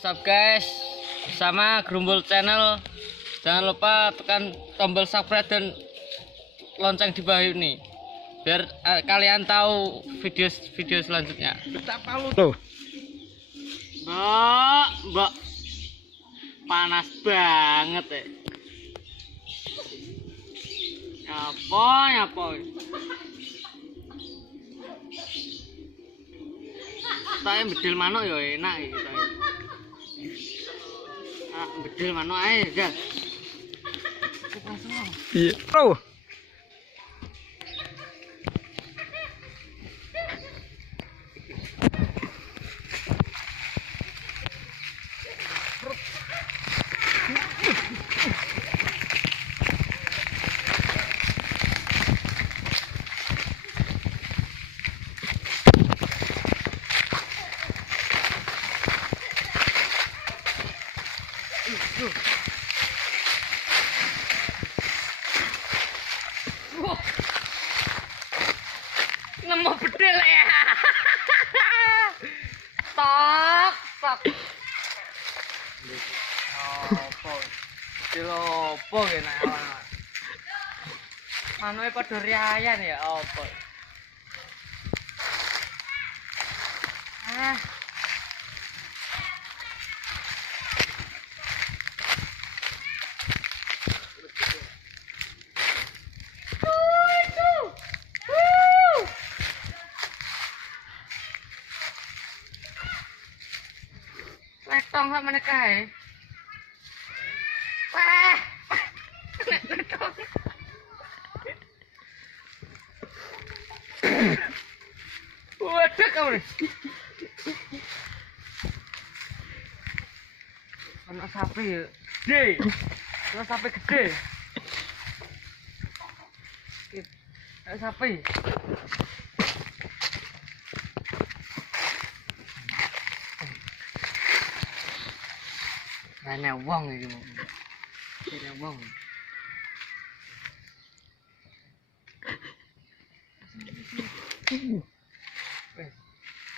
Sup guys, bersama Grumbul Channel. Jangan lupa tekan tombol subscribe dan lonceng di bawah ini biar kalian tahu video selanjutnya. Betapa lu tuh. Mbak, panas banget ya. Apa? Saya bedil manuk ya enak iki saya. Bedil manuk ae, Gas. Iya. Oh. Nemu bedil ya. Tok. Opo? Bedil opo kene ana. Manuke padha riayan ya opo? Letong sak meneka ae. Wah. Waduh kamu. Anak sapi ya. Gede. Anak sapi gede. Anak sapi. Ana wong iki mau. Ana wong.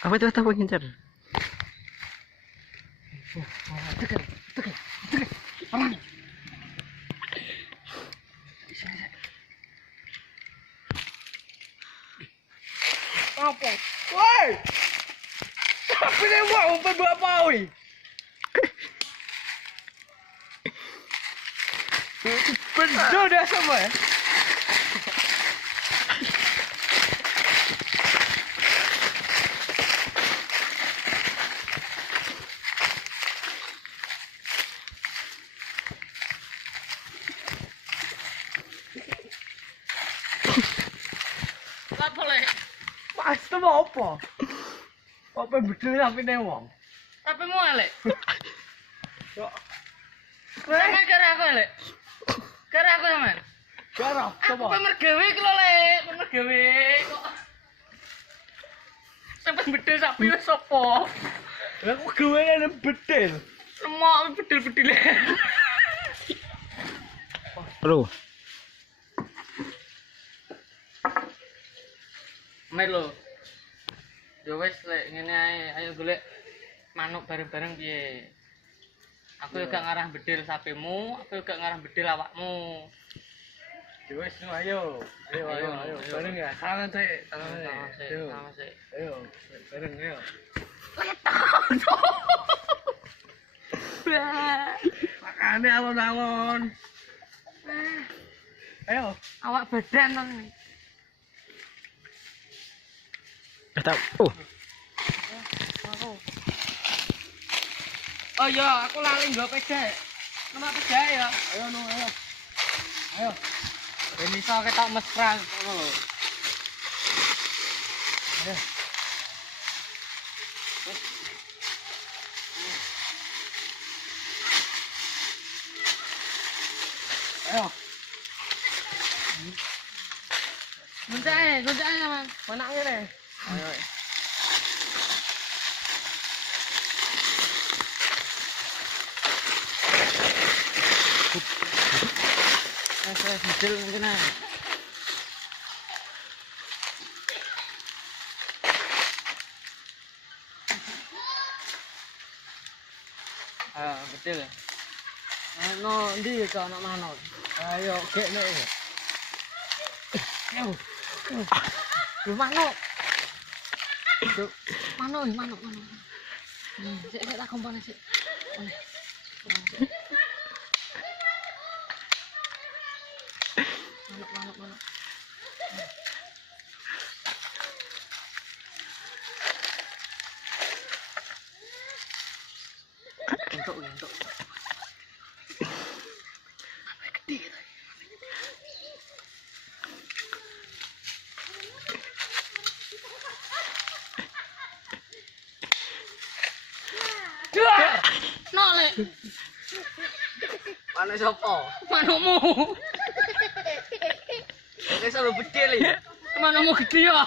Apa itu tahu ngincar? Tekan. Aman. Apa? Woi. Apa ni buat umpan buat apa oi? Bener dah sama ya. Apa boleh? Pasti mau apa? Apa betul tapi nih wong? Tapi mu elek. Yo. Sampeyan karo aku elek. Karo aku sampean. Karo, Aku coba. pemergawe iki lho lek, pemergawe kok. Sampai bedil sapi wis sapa? Lah kok gaweane bedil? Lemok bedil-bedile. Bro. Melo. Yo wis lek ngene ae, ayo golek manuk bareng-bareng piye. Aku yo gak ngarah bedil sapimu, aku yo gak ngarah bedil awakmu. Ya wis ayo. Ayo. Bareng ya. Tangan sik, tangan sik. Ayo, bareng ayo. Makane alon-alon. Ayo. Awak badan nang. Tahu. Oh iya, aku lali nggo pejak. Nama pejak ya. Ayo. Ben iso ketok mesra ngono lho. Ayo. Ayo. Goncake man. Mana ngene? Ayo. Wes bedil mungkin ae. betul. Ano ndi to anak manuk. Ayo gekno iki. Ayo. Lu manuk. Manuk. Sik tak kompone sik. Manuk. Entuk. Nolek. Manuk sapa? Manukmu. Wis sampe bedil iki. Manukmu gede ya.